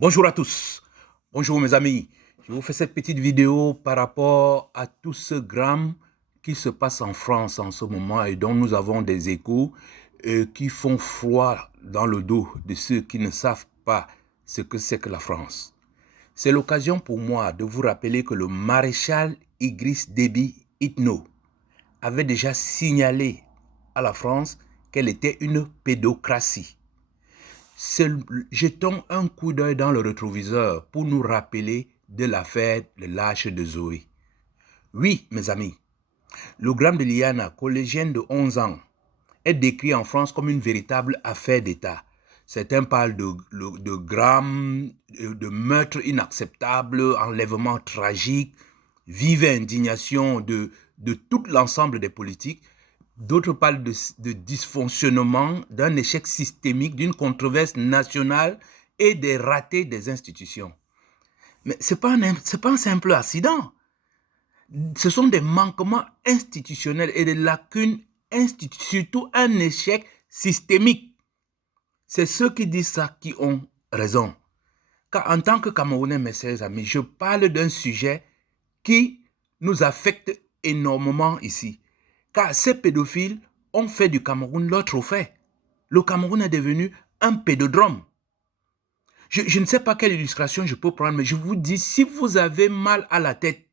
Bonjour à tous. Bonjour mes amis. Je vous fais cette petite vidéo par rapport à tout ce drame qui se passe en France en ce moment et dont nous avons des échos qui font froid dans le dos de ceux qui ne savent pas ce que c'est que la France. C'est l'occasion pour moi de vous rappeler que le maréchal Idriss Déby Itno avait déjà signalé à la France qu'elle était une pédocratie. Jetons un coup d'œil dans le rétroviseur pour nous rappeler de l'affaire de Lâche de Zoé. Oui, mes amis, le drame de Liana, collégienne de 11 ans, est décrit en France comme une véritable affaire d'État. Certains parlent de drame, de meurtre inacceptable, enlèvement tragique, vive indignation de tout l'ensemble des politiques. D'autres parlent de dysfonctionnement, d'un échec systémique, d'une controverse nationale et des ratés des institutions. Mais ce n'est pas un simple accident. Ce sont des manquements institutionnels et des lacunes institutionnelles, surtout un échec systémique. C'est ceux qui disent ça qui ont raison. Car en tant que Camerounais, mes chers amis, je parle d'un sujet qui nous affecte énormément ici. Car ces pédophiles ont fait du Cameroun leur trophée. Le Cameroun est devenu un pédodrome. Je ne sais pas quelle illustration je peux prendre, mais je vous dis, si vous avez mal à la tête,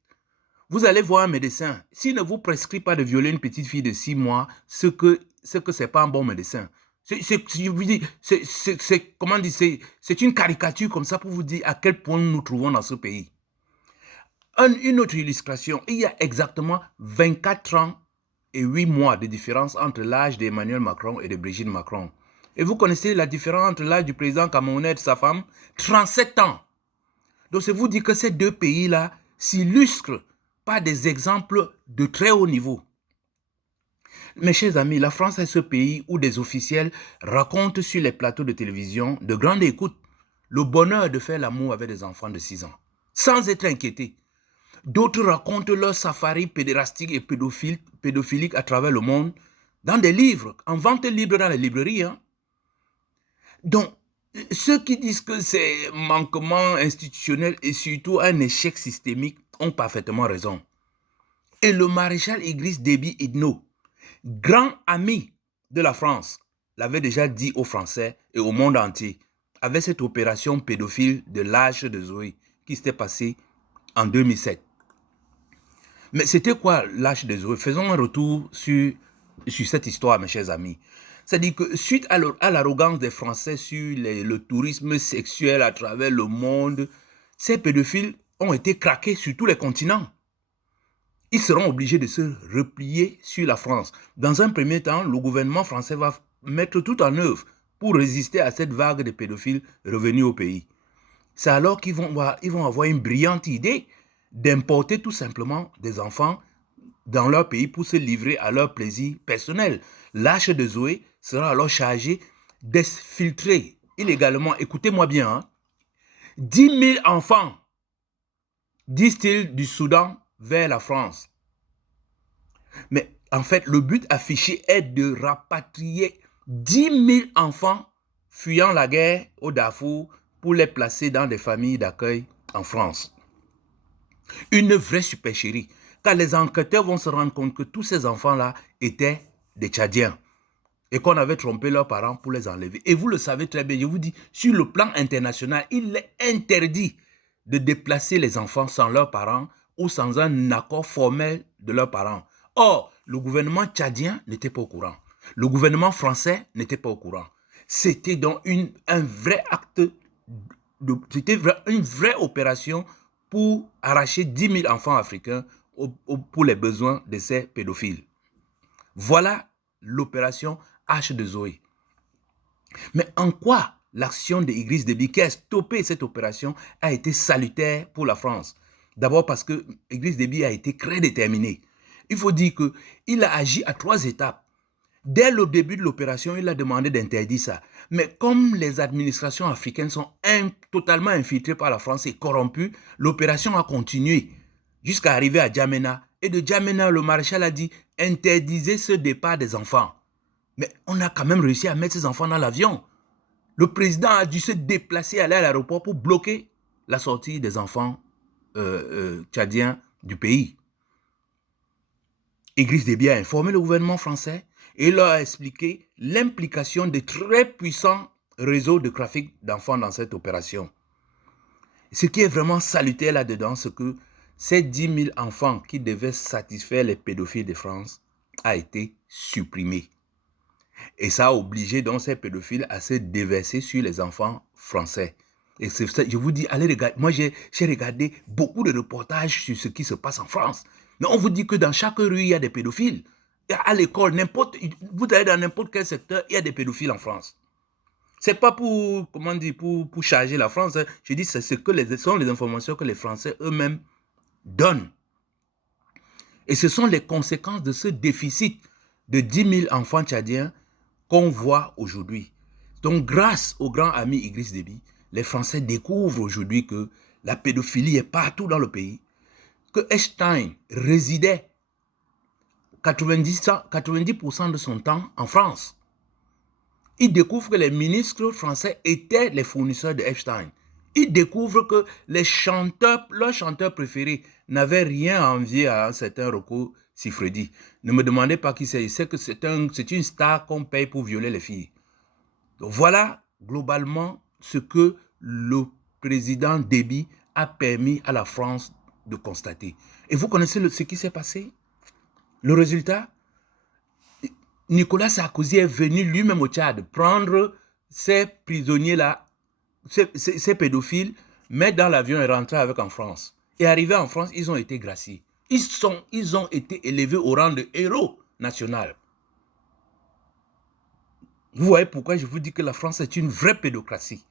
vous allez voir un médecin. S'il ne vous prescrit pas de violer une petite fille de 6 mois, c'est que ce n'est pas un bon médecin. C'est une caricature comme ça pour vous dire à quel point nous nous trouvons dans ce pays. Une autre illustration, il y a exactement 24 ans et 8 mois de différence entre l'âge d'Emmanuel Macron et de Brigitte Macron. Et vous connaissez la différence entre l'âge du président camerounais et de sa femme? 37 ans. Donc c'est vous dire que ces deux pays-là s'illustrent par des exemples de très haut niveau. Mes chers amis, la France est ce pays où des officiels racontent sur les plateaux de télévision de grande écoute le bonheur de faire l'amour avec des enfants de 6 ans, sans être inquiétés. D'autres racontent leur safari pédérastique et pédophilique à travers le monde dans des livres, en vente libre dans les librairies. Donc, ceux qui disent que c'est manquement institutionnel et surtout un échec systémique ont parfaitement raison. Et le maréchal Idriss Déby Itno, grand ami de la France, l'avait déjà dit aux Français et au monde entier, avec cette opération pédophile de Lâche de Zoé qui s'était passée en 2007. Mais c'était quoi Lâche de Zoé? Faisons un retour sur cette histoire, mes chers amis. C'est-à-dire que suite à l'arrogance des Français sur le tourisme sexuel à travers le monde, ces pédophiles ont été craqués sur tous les continents. Ils seront obligés de se replier sur la France. Dans un premier temps, le gouvernement français va mettre tout en œuvre pour résister à cette vague de pédophiles revenus au pays. C'est alors qu'ils vont avoir une brillante idée d'importer tout simplement des enfants dans leur pays pour se livrer à leur plaisir personnel. Lâche de Zoé sera alors chargé d'exfiltrer illégalement, écoutez-moi bien, 10 000 enfants, disent-ils, du Soudan vers la France. Mais en fait, le but affiché est de rapatrier 10 000 enfants fuyant la guerre au Darfour pour les placer dans des familles d'accueil en France. Une vraie supercherie, car les enquêteurs vont se rendre compte que tous ces enfants-là étaient des Tchadiens et qu'on avait trompé leurs parents pour les enlever. Et vous le savez très bien, je vous dis, sur le plan international, il est interdit de déplacer les enfants sans leurs parents ou sans un accord formel de leurs parents. Or, le gouvernement tchadien n'était pas au courant. Le gouvernement français n'était pas au courant. C'était donc un vrai acte, c'était une vraie opération pour arracher 10 000 enfants africains pour les besoins de ces pédophiles. Voilà l'opération H de Zoé. Mais en quoi l'action d'Idriss Déby qui a stoppé cette opération a été salutaire pour la France? D'abord parce que Idriss Déby a été très déterminé. Il faut dire qu'il a agi à 3 étapes. Dès le début de l'opération, il a demandé d'interdire ça. Mais comme les administrations africaines sont totalement infiltrées par la France et corrompues, l'opération a continué jusqu'à arriver à Djamena. Et de Djamena, le maréchal a dit « interdisez ce départ des enfants ». Mais on a quand même réussi à mettre ces enfants dans l'avion. Le président a dû se déplacer, aller à l'aéroport pour bloquer la sortie des enfants tchadiens du pays. Idriss Déby a informé le gouvernement français et leur a expliqué l'implication de très puissants réseaux de trafic d'enfants dans cette opération. Ce qui est vraiment salutaire là-dedans, c'est que ces 10 000 enfants qui devaient satisfaire les pédophiles de France a été supprimé. Et ça a obligé donc ces pédophiles à se déverser sur les enfants français. Et c'est ça, je vous dis, allez regarder. Moi, j'ai regardé beaucoup de reportages sur ce qui se passe en France. Mais on vous dit que dans chaque rue, il y a des pédophiles. À l'école, vous allez dans n'importe quel secteur, il y a des pédophiles en France. Ce n'est pas pour, comment dire, pour charger la France. Je dis, c'est ce sont les informations que les Français eux-mêmes donnent. Et ce sont les conséquences de ce déficit de 10 000 enfants tchadiens qu'on voit aujourd'hui. Donc, grâce au grand ami Idriss Déby, les Français découvrent aujourd'hui que la pédophilie est partout dans le pays, que Epstein résidait 90% de son temps en France. Ils découvrent que les ministres français étaient les fournisseurs de Epstein. Ils découvrent que leurs chanteurs préférés n'avaient rien à envier à un certain Rocco Siffredi. Ne me demandez pas qui c'est, je sais que c'est une star qu'on paye pour violer les filles. Donc voilà globalement ce que le président Déby a permis à la France de constater. Et vous connaissez ce qui s'est passé? Le résultat? Nicolas Sarkozy est venu lui-même au Tchad prendre ces prisonniers-là, ces pédophiles, mettre dans l'avion et rentrer avec en France. Et arrivé en France, ils ont été graciés. Ils ont été élevés au rang de héros national. Vous voyez pourquoi je vous dis que la France est une vraie pédocratie.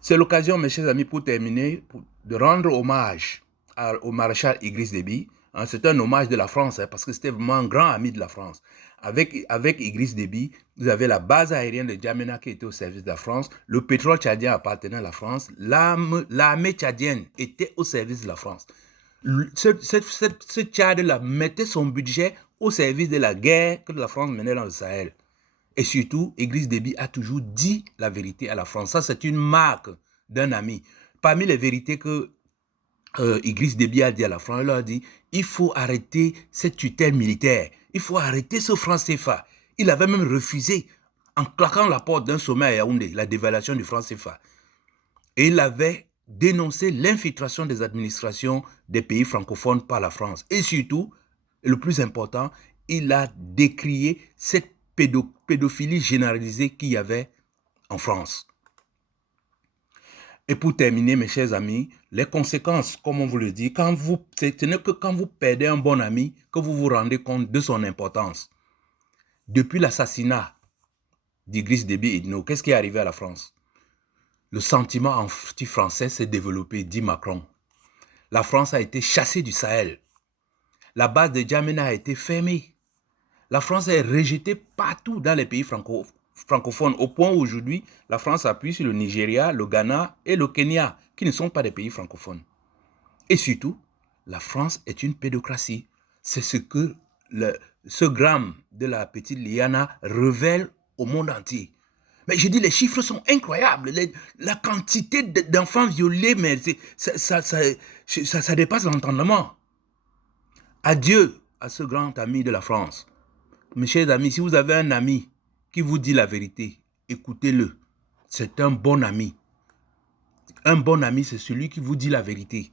C'est l'occasion, mes chers amis, pour terminer, de rendre hommage au maréchal Idriss Déby. C'est un hommage de la France, parce que c'était vraiment un grand ami de la France. Avec Idriss Déby, vous avez la base aérienne de Djamena qui était au service de la France, le pétrole tchadien appartenait à la France, l'armée tchadienne était au service de la France. Ce Tchad-là mettait son budget au service de la guerre que la France menait dans le Sahel. Et surtout, Idriss Déby a toujours dit la vérité à la France. Ça, c'est une marque d'un ami. Parmi les vérités que Idriss Déby a dit à la France, il leur a dit, il faut arrêter cette tutelle militaire. Il faut arrêter ce franc CFA. Il avait même refusé, en claquant la porte d'un sommet à Yaoundé, la dévaluation du franc CFA. Et il avait dénoncé l'infiltration des administrations des pays francophones par la France. Et surtout, le plus important, il a décrié cette pédophilie généralisée qu'il y avait en France. Et pour terminer, mes chers amis, les conséquences, comme on vous le dit, ce n'est que quand vous perdez un bon ami que vous vous rendez compte de son importance. Depuis l'assassinat d'Idriss Déby Itno, qu'est-ce qui est arrivé à la France? Le sentiment anti-français s'est développé, dit Macron. La France a été chassée du Sahel. La base de Djamena a été fermée. La France est rejetée partout dans les pays francophones, au point où aujourd'hui, la France appuie sur le Nigeria, le Ghana et le Kenya, qui ne sont pas des pays francophones. Et surtout, la France est une pédocratie. C'est ce que ce gramme de la petite Liana révèle au monde entier. Mais je dis, les chiffres sont incroyables. La quantité d'enfants violés, mais ça dépasse l'entendement. Adieu à ce grand ami de la France. Mes chers amis, si vous avez un ami qui vous dit la vérité, écoutez-le. C'est un bon ami. Un bon ami, c'est celui qui vous dit la vérité.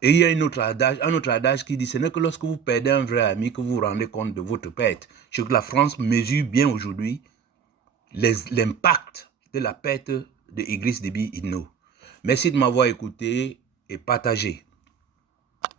Et il y a un autre adage qui dit, ce n'est que lorsque vous perdez un vrai ami que vous vous rendez compte de votre perte. Je crois que la France mesure bien aujourd'hui l'impact de la perte de Idriss Déby Itno. Merci de m'avoir écouté et partagé.